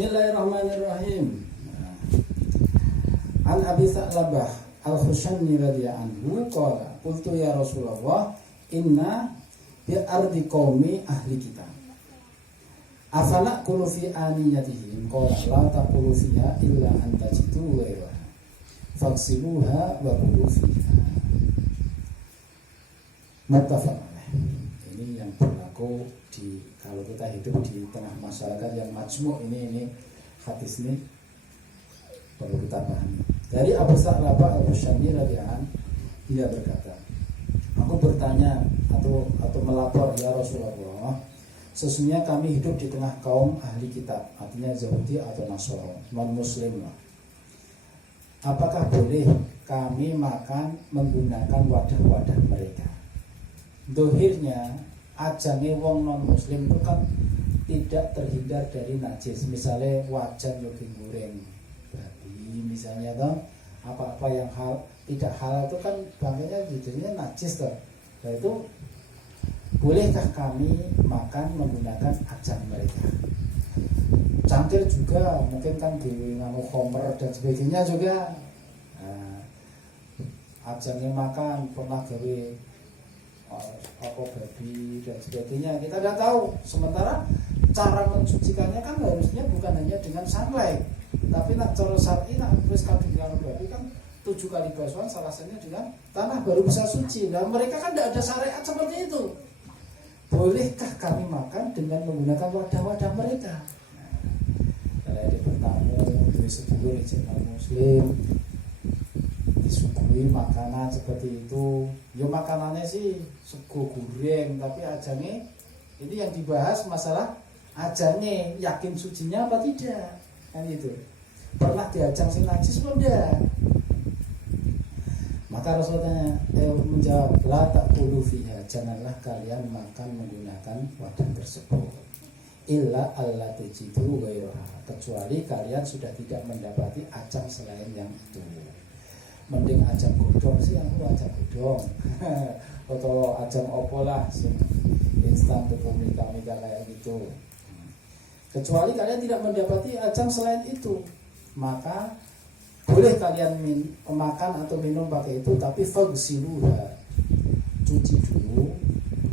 Bismillahirrahmanirrahim. An Abi Sa'labah Al-Khushani radhiyallahu anhu qala qultu ya Rasulullah inna bi ardi qaumi ahli kitab afala qulu fi aniyatihim qala la taqulu fiha illa an tajidu ghayraha faghsiluha wa qulu fiha. Muttafaq. Ini yang berlaku kalau kita hidup di tengah masyarakat yang majmuk ini hadis ini perlu kita pahami. Dari Abu Sa'labah Al-Khushani radhiyallahu anhu, dia berkata, aku bertanya atau melapor ya Rasulullah, sesungguhnya kami hidup di tengah kaum ahli kitab, artinya Yahudi atau Nasrani, non Muslim lah. Apakah boleh kami makan menggunakan wadah-wadah mereka? Dohirnya ajangnya wong non muslim itu kan tidak terhindar dari najis. Misalnya wajan yogi goreng babi misalnya toh, apa-apa yang tidak halal itu kan bangkainya jadinya najis toh. Nah itu bolehkah kami makan menggunakan ajang mereka? Cangkir juga mungkin kan di nganu khomer dan sebagainya juga. Nah, ajangnya makan pernah gawe apa babi dan sebagainya kita tidak tahu. Sementara cara mensucikannya kan harusnya bukan hanya dengan sunlight, tapi nak cara syar'i nak wis kadung babi kan 7 kali basuhan salah satunya dengan tanah baru bisa suci. Nah mereka kan tidak ada syariat seperti itu. Bolehkah kami makan dengan menggunakan wadah-wadah mereka? Kalau ada bertamu dari sedulur non muslim disuguhi makanan seperti itu, ya makanannya sih sego goreng, tapi ajangnya ini yang dibahas masalah ajangnya yakin sucinya apa tidak, kan itu. Pernah diajang si najis apa enggak? Maka Rasulullah menjawab, la taqulu fiha, janganlah kalian makan menggunakan wadah tersebut, illa allati jitu ghairaha, kecuali kalian sudah tidak mendapati ajang selain yang itu. Mending ajang godong sih, aku ajang godong atau ajang opo lah sing instan tepung mika kayak gitu. Kecuali kalian tidak mendapati ajang selain itu, maka boleh kalian makan atau minum pakai itu, tapi faghsiluha, cuci dulu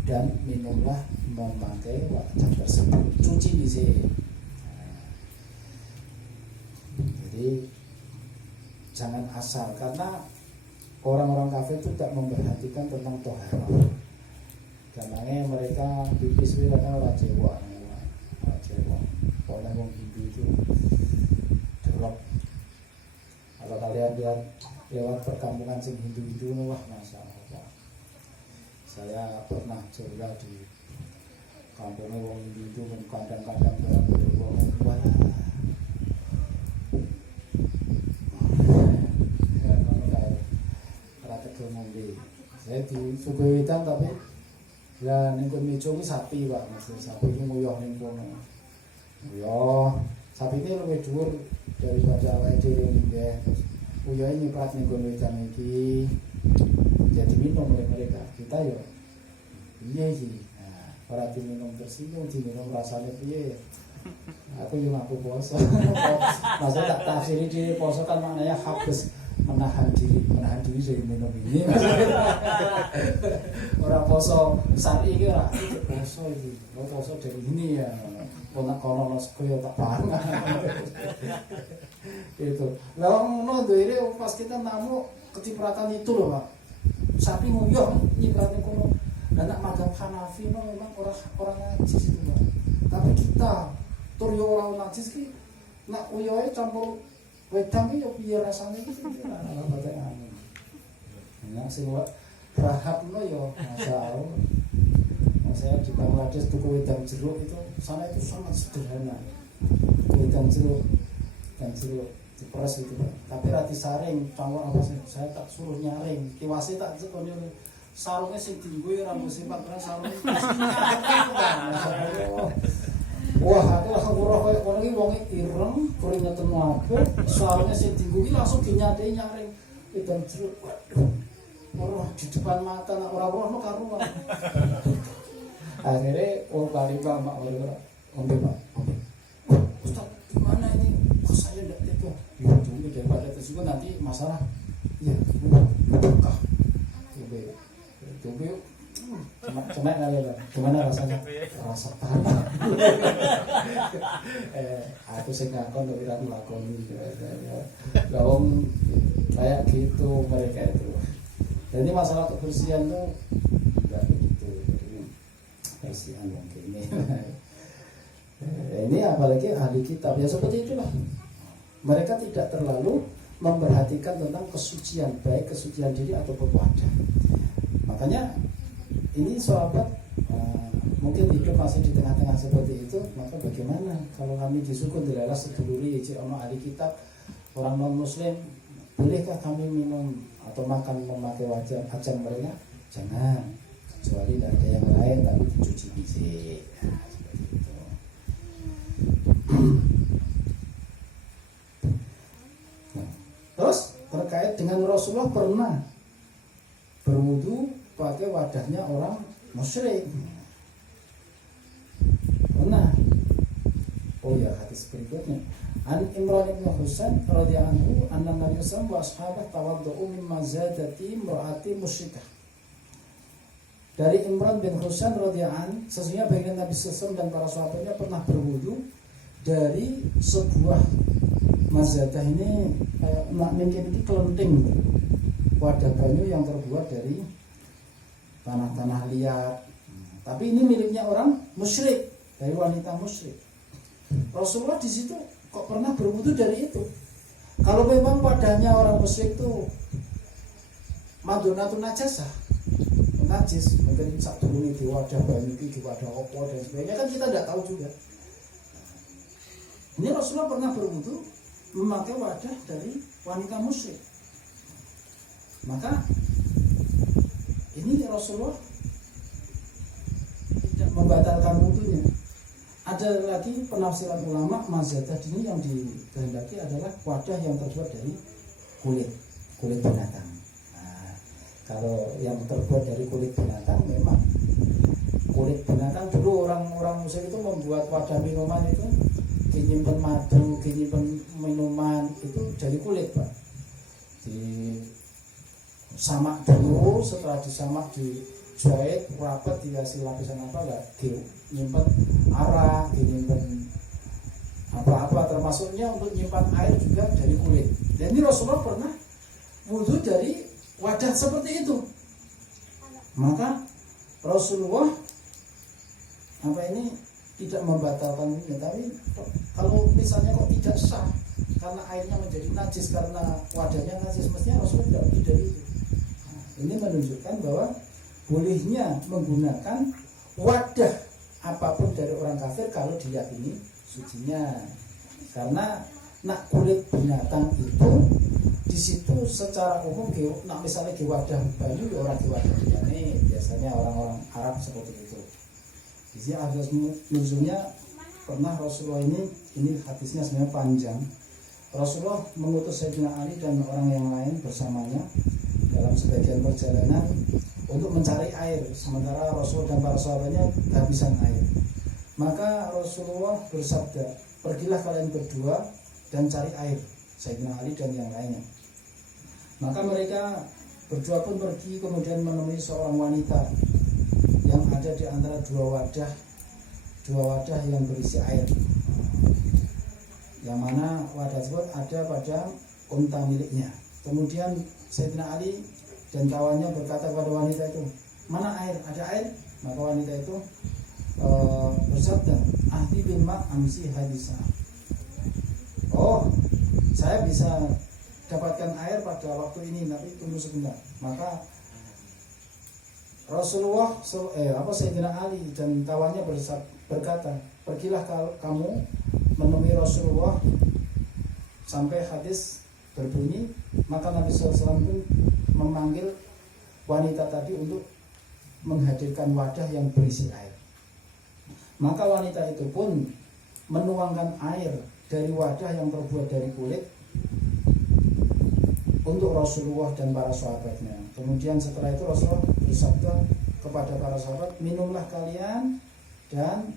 dan minumlah memakai wadah tersebut. Cuci di sini. Jadi jangan asal, karena orang-orang kafir itu tidak memperhatikan tentang toharoh. Karena mereka pipis karena orang Jawa, Pokoknya orang Hindu itu delok. Kalau kalian lihat lewat perkampungan sing Hindu-Hindu, wah masya Allah. Saya pernah jalan di kampungnya orang Hindu itu, kadang-kadang orang saya di Sugawitan tapi lah ning meja iki sapi Pak, maksud sapi iki nguyuh ning kono. Nguyuh, sapi iki luwih dhuwur daripada awake dhewe nggih. Uyuhe nyiprat ning kono wedan iki. Jadi minum oleh mereka. Kita yo piye iki? Nah, ora diminum tersinggung, diminum rasane piye? Aku yo ngaku poso. Maksud tak tafsiri di poso kan maknanya habis, menahan diri dari minum ini. Orang poso syar'i iki ora poso iki. Poso dari ini ya. Kono koyo tak pangan. Itu. Lah ngono dhewe pas kita namu kecipratan itu loh, Pak. Sapi nguyuh nyipratnya kono. Lah nak madhab Hanafi memang orang najis itu, Pak. Tapi kita tur yo ora najis ki nak uyuhe campur wedang iki yo piye rasane iki ora batek angin. Ya sing rahapno yo masyaallah. Saya di Bangladesh tuku wedang jeruk itu, sana itu sangat sederhana. Wedang jeruk dan jeruk diperes gitu, Pak. Tapi ra disaring, campur apa sih? Saya tak suruh nyaring. Kiwase tak cekone sarungnya sing dienggo ora mesti Pak, sarungnya. Wah, aku langsung roh kayak orang ini wong ireng, keringetan mabuk, soalnya sing dienggo iki langsung dinyadai nyaring. Wedang jeruk, waduh. Roh di depan mata nak ora-ora karuan. Akhirnya kali Pak mak ora. Ombe Pak. Ustaz, gimana bersyukur nanti masalah iya berkah coba cuma kali lah gimana rasanya rasa tanah aku sih ngakon tapi aku lakoni lawang kayak gitu mereka itu. Jadi masalah kebersihan tuh enggak begitu, jadi kebersihan mungkin ini. Ini apalagi ahli kitab ya seperti itulah. Mereka tidak terlalu memperhatikan tentang kesucian, baik kesucian diri ataupun wadah. Makanya ini sahabat mungkin hidup masih di tengah-tengah seperti itu, maka bagaimana kalau kami disukun dilalas seduluri iji ono ahli kitab orang non muslim, bolehkah kami minum atau makan memakai wajan ajang mereka? Jangan, kecuali tidak ada yang lain tapi dicuci fisik. Nah, seperti itu. Nah, terus terkait dengan Rasulullah pernah berwudu pakai wadahnya orang musyrik. Pernah. Oh ya, hadis berikutnya. An Imran bin Husain radhiyallahu anhu anna Nabi sallallahu alaihi wasallam tawaddu'u mimma zadati imra'ati musyrikah. Dari Imran bin Husain radhiyallahu anhu, sesungguhnya baginda Nabi sallallahu dan para sahabatnya pernah berwudu dari sebuah mazadah ini mungkin ini kelenting wadah banyu yang terbuat dari tanah-tanah liat. Tapi ini miliknya orang musyrik, dari wanita musyrik. Rasulullah di situ kok pernah berwudu dari itu. Kalau memang wadahnya orang musyrik itu madonatun najasah, najis, mungkin satu ini di wadah banyu, di wadah opo dan sebagainya, kan kita tidak tahu juga. Ini Rasulullah pernah berwudu memakai wadah dari wanita musyrik. Maka ini Rasulullah tidak membatalkan wudunya. Ada lagi penafsiran ulama mazadah ini yang dikehendaki adalah wadah yang terbuat dari kulit binatang. Nah, kalau yang terbuat dari kulit binatang, memang kulit binatang dulu orang musyrik itu membuat wadah minuman itu nyimpen madu, nyimpen minuman itu dari kulit, Pak. Disamak dulu, setelah disamak dijahit rapat, dikasih lapisan apa enggak, nyimpen arak, nyimpen apa-apa, termasuknya untuk nyimpan air juga dari kulit. Dan ini Rasulullah pernah wudu dari wadah seperti itu. Maka Rasulullah tidak membatalkan ini, tapi kalau misalnya kok tidak sah karena airnya menjadi najis, karena wadahnya najis, mestinya Rasulullah tidak wudu dari itu. Nah, ini menunjukkan bahwa bolehnya menggunakan wadah apapun dari orang kafir kalau diyakini sucinya. Karena nak kulit binatang itu di situ secara umum nak misalnya di wadah banyu ya orang di wadah ini biasanya orang-orang Arab seperti itu. Jadi ada nuzulnya pernah Rasulullah ini hadisnya sebenarnya panjang. Rasulullah mengutus Sayyidina Ali dan orang yang lain bersamanya dalam sebagian perjalanan untuk mencari air, sementara Rasul dan para sahabatnya kehabisan air. Maka Rasulullah bersabda, pergilah kalian berdua dan cari air, Sayyidina Ali dan yang lainnya. Maka mereka berdua pun pergi, kemudian menemui seorang wanita yang ada di antara dua wadah yang berisi air, yang mana wadah tersebut ada pada unta miliknya. Kemudian Sayyidina Ali dan kawannya berkata kepada wanita itu, mana air? Ada air? Maka wanita itu bersabda, ahdi bin ma' amsi hadisa. Oh, saya bisa dapatkan air pada waktu ini, tapi tunggu sebentar. Maka Rasulullah Sayyidina Ali dan kawannya berkata, pergilah kamu menemui Rasulullah sampai hadis berbunyi. Maka Nabi SAW pun memanggil wanita tadi untuk menghadirkan wadah yang berisi air. Maka wanita itu pun menuangkan air dari wadah yang terbuat dari kulit untuk Rasulullah dan para sahabatnya. Kemudian setelah itu Rasulullah bersabda kepada para sahabat, minumlah kalian dan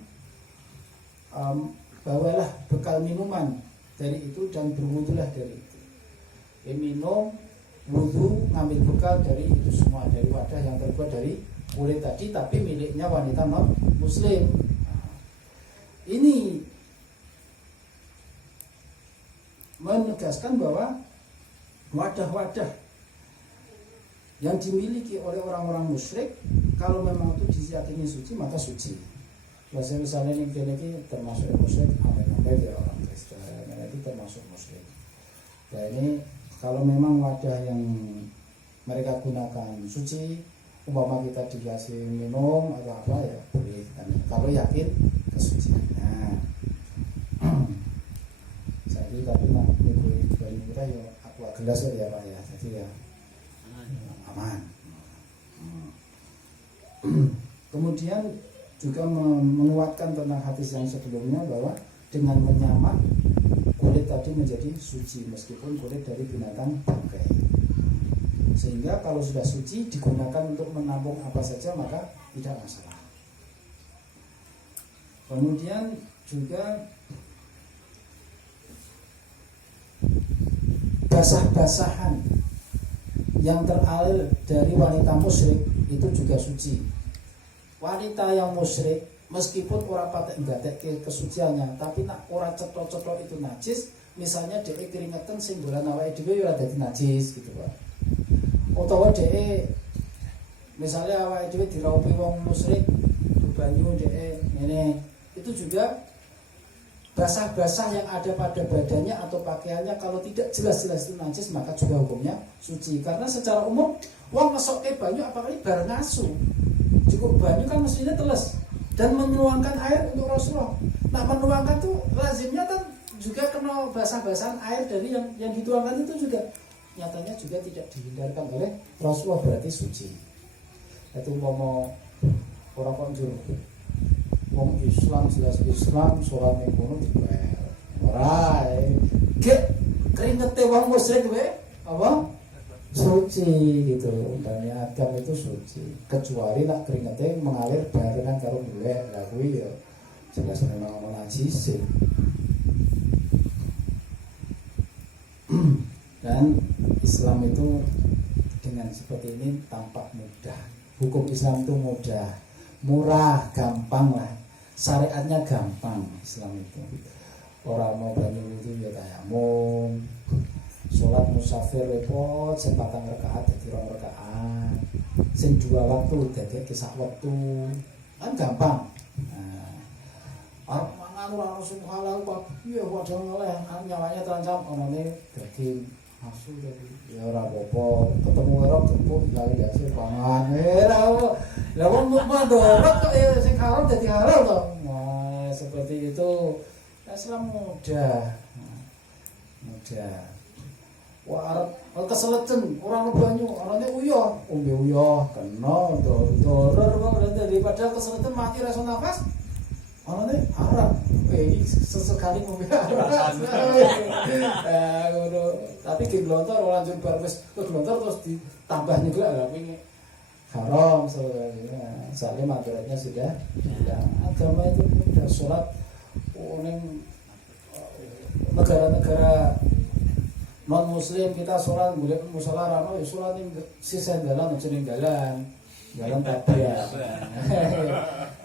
bawalah bekal minuman dari itu dan berwudulah dari itu. minum, wudu, ngambil bekal dari itu semua, dari wadah yang terbuat dari kulit tadi tapi miliknya wanita non muslim. Ini menegaskan bahwa wadah-wadah yang dimiliki oleh orang-orang musyrik kalau memang itu diyakini suci maka suci. Misalnya ini termasuk musyrik, ambil ya orang Kristen, itu termasuk musyrik. Nah ini kalau memang wadah yang mereka gunakan suci, umpama kita dikasih minum atau apa ya boleh. Kalau yakin kesuciannya. Jadi tapi nak banyu kita ya aqua gelas ya Pak ya, jadi ya aman. Kemudian juga menguatkan tentang hadis yang sebelumnya bahwa dengan menyamak kulit tadi menjadi suci meskipun kulit dari binatang bangkai. Sehingga kalau sudah suci digunakan untuk menampung apa saja maka tidak masalah. Kemudian juga basah-basahan yang teralir dari wanita musyrik itu juga suci. Wanita yang musyrik meskipun orang patek nggatekke kesuciannya tapi nak ora cetok-cetok itu najis, misalnya dhek keringetan sing dolan awake dhewe ya ora dadi najis gitu Pak. Utawa dhek misalnya awake dhewe diraupi wong musyrik banyu dhek ngene, itu juga basah-basah yang ada pada badannya atau pakaiannya kalau tidak jelas-jelas itu najis maka juga hukumnya suci. Karena secara umum wong ngesokke banyu apalagi bareng ngasu. Cukup banyu kan mestinya teles dan menuangkan air untuk Rasulullah. Nah menuangkan tuh lazimnya kan juga kena basah-basahan air dari yang dituangkan itu juga nyatanya juga tidak dihindarkan oleh Rasulullah, berarti suci. Itu mau orang konjur wong Islam jelas Islam sholat ning kono dipel. Ora gek keringete wong musyrik wae apa? Suci gitu. Dan agam itu suci. Kecuali nak keringete mengalir barengan karo golek. Lah kuwi ya jelas memang najis. Dan Islam itu dengan seperti ini tampak mudah. Hukum Islam itu mudah, murah, gampang lah. Syariatnya gampang Islam itu. Orang mau banyu itu ya tayamum. Sholat musafir repot, sepatang rakaat jadi 2 rakaat. Sing 2 waktu dadek sak waktu. Kan gampang. Nah, arep mangan ora ono sing halal kok piye wadah oleh nyawanya terancam onone daging asu jadi ya ora apa-apa. Ketemu erok jemput lali hasil pangan. Lah wong mandorot kok ya sing haram dadi halal to. Nah, seperti itu. Islam mudah. Mudah. Wah arep keseleten ora ono banyu, orane uyah, ombe uyah kena doror kok daripada keseleten mati rasa nafas. Orane arep iki sesekali ngombe arep. Tapi ki glontor ora lanjut bar wis glontor terus ditambah juga lah kuwi haram soalnya materinya sudah agama itu sudah sholat ning negara-negara non muslim kita sholat golek musala rano ya sholat ning sisih dalan aja ning dalan tabia.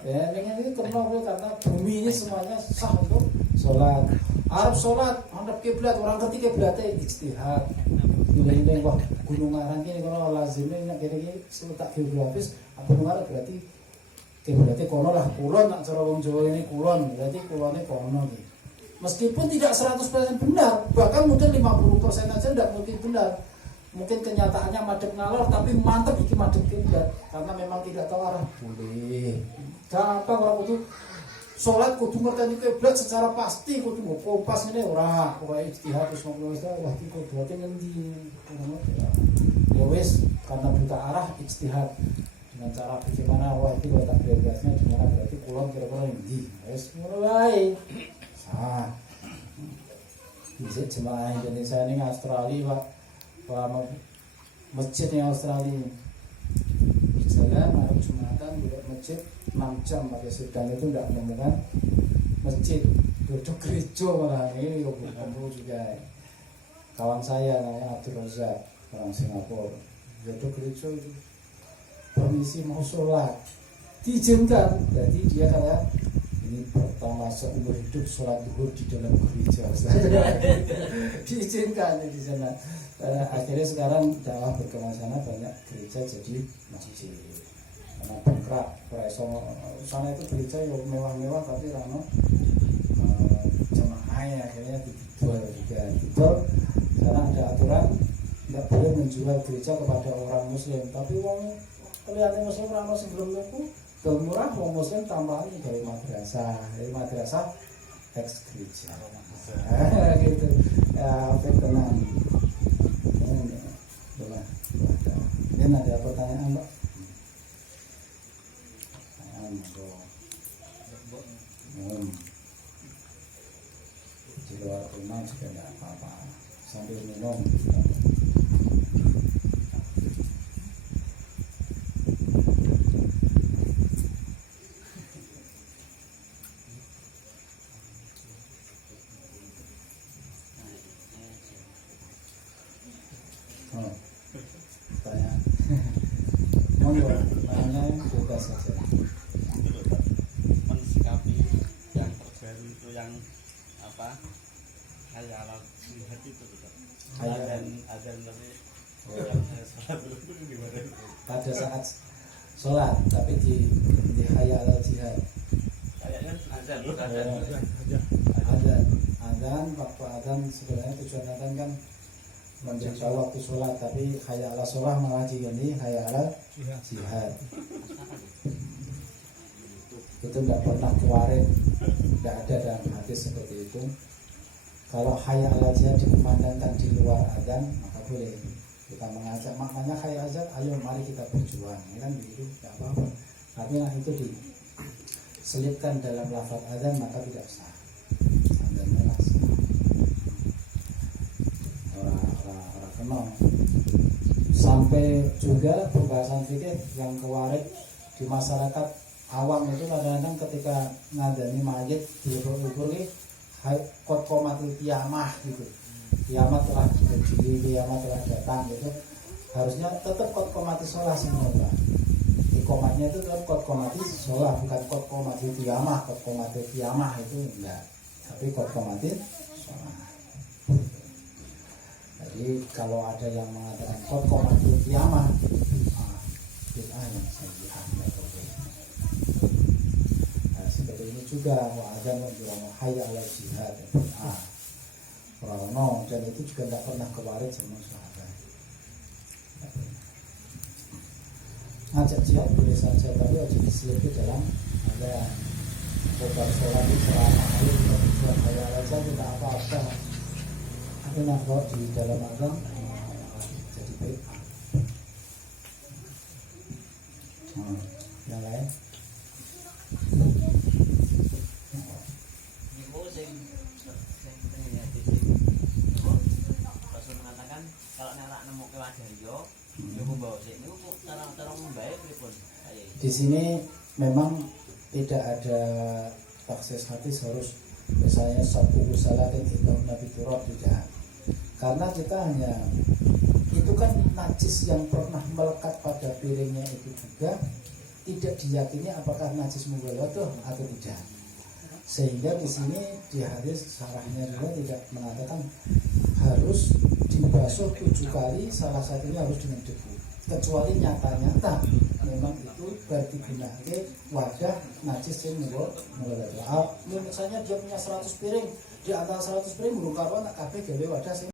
Ya ini karena bumi ini semuanya sah untuk sholat. Arab sholat hadap kiblat, orang ketika kiblatnya ijtihad. Ini wah Gunung Arang ini kalau lazimnya nak kira-kira letak geografis Gunung Arang berarti kiblatnya kono lah kulon nak cara wong Jawa ini kulon berarti kulonnya kono gitu. Meskipun tidak 100% benar, bahkan mungkin 50% aja tidak mungkin benar. Mungkin kenyataannya madhep ngalor tapi mantep iki madhep kiblat karena memang tidak tahu arah. Boleh. Gampang orang itu sholat kudu ngerti kiblat secara pasti kudu nggo kompas ngene ora ijtihad terus ngono wis wah iki kudu ngendi. Ya wis karena buta arah ijtihad dengan cara bagaimana wah iki letak geografisnya di mana berarti kulon kira-kira ngendi. Wis ngono wae. Ah. Bisa jemaah Indonesia ini Australia Pak masjid yang Australia berjalan harus Jumatan buat masjid 6 jam pakai sedan itu tidak menemukan masjid duduk gereja malah ini kumpul juga kawan saya namanya Abdul Razak, orang Singapura. Jodoh gereja itu permisi mau sholat diizinkan, jadi dia kata ini pertama seumur hidup sholat zuhur di dalam gereja. Diizinkan di sana. Akhirnya sekarang dakwah berkembang sana, banyak gereja jadi masjid. Karena bengkrak, sana itu gereja yang mewah-mewah tapi rano jemaahnya akhirnya dijual juga. Dijual, sekarang ada aturan tidak boleh menjual gereja kepada orang Muslim, tapi wong kelihatan Muslim rano sebelum itu murah, wong Muslim tambahan dari madrasah ex gereja. Gitu ya, tenang. Ini ada pertanyaan Mbak? Di luar rumah juga tidak apa-apa, sambil minum. Pertanyaan monggo, tanya bebas saja. Mensikapi yang terbaru itu yang apa, khayalan jihad itu azan tapi yang sholat dulu itu gimana? Pada saat sholat tapi di hayal jihad Kayaknya azan loh, azan waktu azan sebenarnya tujuan azan kan menjaga waktu sholat, tapi hayal sholat malah diganti hayal jihad. Itu tidak pernah keluarin, tidak ada dalam hadis seperti itu. Kalau hayal jihad dikumandangkan di luar azan maka boleh kita mengajak, maknanya hayal azan, ayo mari kita berjuang, ya kan begitu, tidak apa-apa. Tapi nah itu diselipkan dalam lafaz azan maka tidak sah. Azannya sah. Orang kenal. Sampai juga pembahasan fikih yang kewarid di masyarakat awam itu kadang-kadang ketika ngadani mayit di kubur ini kot komatil kiamah gitu, kiamat telah berdiri, kiamat telah datang gitu, harusnya tetap kot komatil sholah semua Pak. Ikomatnya itu tetap kot komatil sholah, bukan kot komatil kiamah. Kot komatil kiamah itu enggak, tapi kot komatil sholah. Jadi kalau ada yang mengatakan kot komatil kiamah, bid'ah yang sayyid'ah metode. Nah seperti ini juga ada yang hayya ala jihad, bid'ah Rono, dan itu juga tidak pernah kewarid sama sahabat. Ngajak jihad boleh saja, tapi harus diselipkan dalam ada kobar sholat di ceramah hari tujuan hayya ala jihad tidak apa-apa. Tapi kalau di dalam agama jadi bid'ah. Yang lain? Rasul mengatakan kalau nerak nemu kewadaryo, yo membawa sik niku cara membae pripun? Di sini memang tidak ada taksis hadis harus misalnya satu salatin itu nabi turab, tidak. Karena kita hanya itu kan najis yang pernah melekat pada piringnya itu juga tidak diyakini apakah najis mughalladhah atau tidak. Sehingga di sini di hadis sarahnya juga tidak mengatakan harus dibasuh 7 kali, salah satunya harus dengan debu. Kecuali nyata-nyata memang itu berarti gunakan wadah najis yang mughalladhah. Misalnya dia punya 100 piring, di antara 100 piring belum karuan kabeh gawe wadah